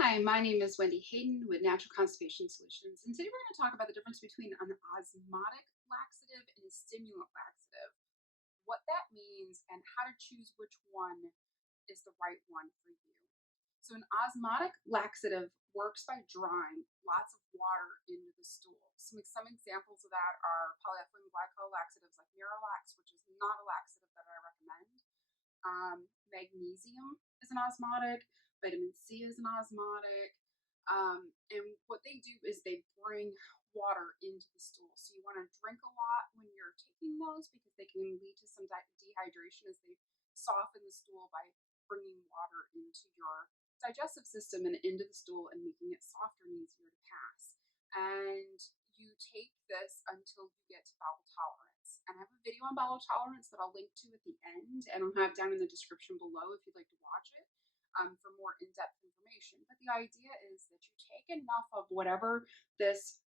Hi, my name is Wendy Hayden with Natural Constipation Solutions, and today we're going to talk about the difference between an osmotic laxative and a stimulant laxative, what that means, and how to choose which one is the right one for you. So, an osmotic laxative works by drawing lots of water into the stool. Some examples of that are polyethylene glycol laxatives like Miralax, which is not a laxative that I recommend. Magnesium is an osmotic, vitamin C is an osmotic, and what they do is they bring water into the stool. So you want to drink a lot when you're taking those because they can lead to some dehydration as they soften the stool by bringing water into your digestive system and into the stool and making it softer and easier to pass. And you take this until you get to bowel tolerance. And I have a video on bowel tolerance that I'll link to at the end, and I'll have down in the description below if you'd like to watch it for more in-depth information. But the idea is that you take enough of whatever this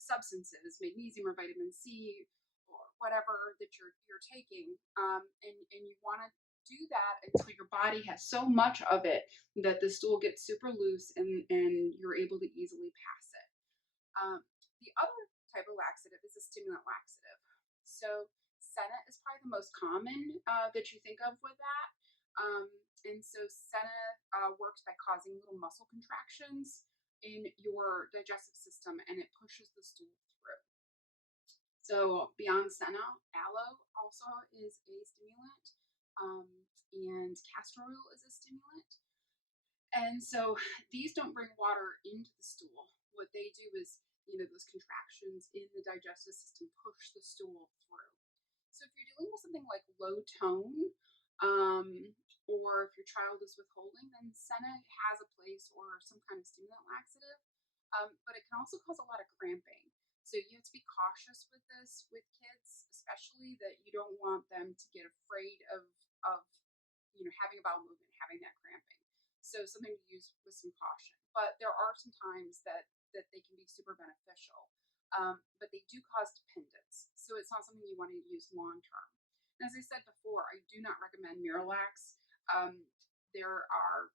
substance is, magnesium or vitamin C or whatever that you're taking, and you want to do that until your body has so much of it that the stool gets super loose and you're able to easily pass it. The other type of laxative is a stimulant laxative. So Senna is probably the most common that you think of with that. And so Senna works by causing little muscle contractions in your digestive system, and it pushes the stool through. So beyond Senna, aloe also is a stimulant, and castor oil is a stimulant. And so these don't bring water into the stool. What they do is, those contractions in the digestive system push the stool through. So if you're dealing with something like low tone, or if your child is withholding, then Senna has a place or some kind of stimulant laxative, but it can also cause a lot of cramping. So you have to be cautious with this with kids, especially that you don't want them to get afraid of having a bowel movement, having that cramping. So something to use with some caution. But there are some times that they can be super beneficial. But they do cause dependence. So it's not something you want to use long term. And as I said before, I do not recommend Miralax. There are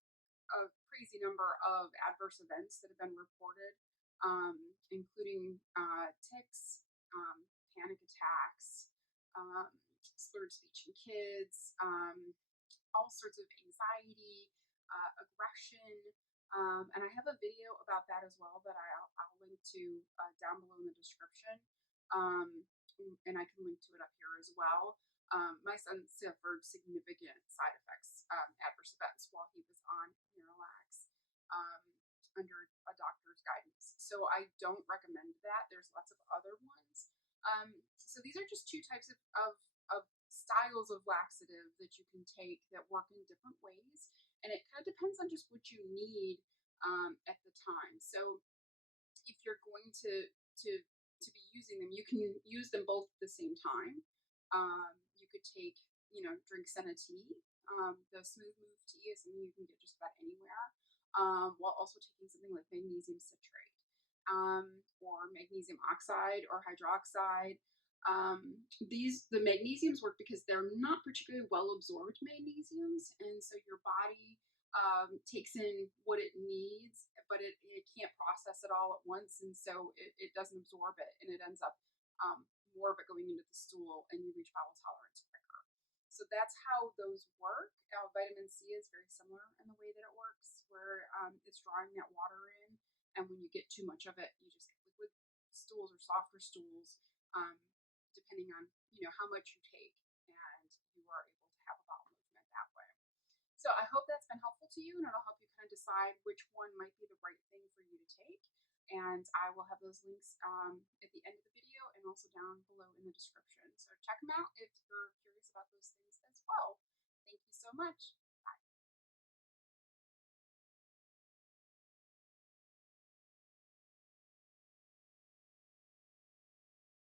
a crazy number of adverse events that have been reported, including tics, panic attacks, slurred speech in kids, all sorts of anxiety, aggression. And I have a video about that as well that I'll link to down below in the description. And I can link to it up here as well. My son suffered significant side effects, adverse events while he was on Miralax under a doctor's guidance. So I don't recommend that. There's lots of other ones. So these are just two types of styles of laxative that you can take that work in different ways. And it kind of depends on just what you need at the time. So if you're going to be using them, you can use them both at the same time. You could take, drink Senna tea. The smooth move tea is something you can get just about anywhere, while also taking something like magnesium citrate, or magnesium oxide or hydroxide. The magnesiums work because they're not particularly well absorbed magnesiums, and so your body takes in what it needs, but it can't process it all at once, and so it doesn't absorb it, and it ends up more of it going into the stool, and you reach bowel tolerance quicker. So that's how those work. Vitamin C is very similar in the way that it works, where it's drawing that water in, and when you get too much of it, you just get liquid stools or softer stools, depending on how much you take, and you are able to have a bowel movement that way. So I hope that's been helpful to you, and it'll help you kind of decide which one might be the right thing for you to take. And I will have those links at the end of the video and also down below in the description. So check them out if you're curious about those things as well. Thank you so much.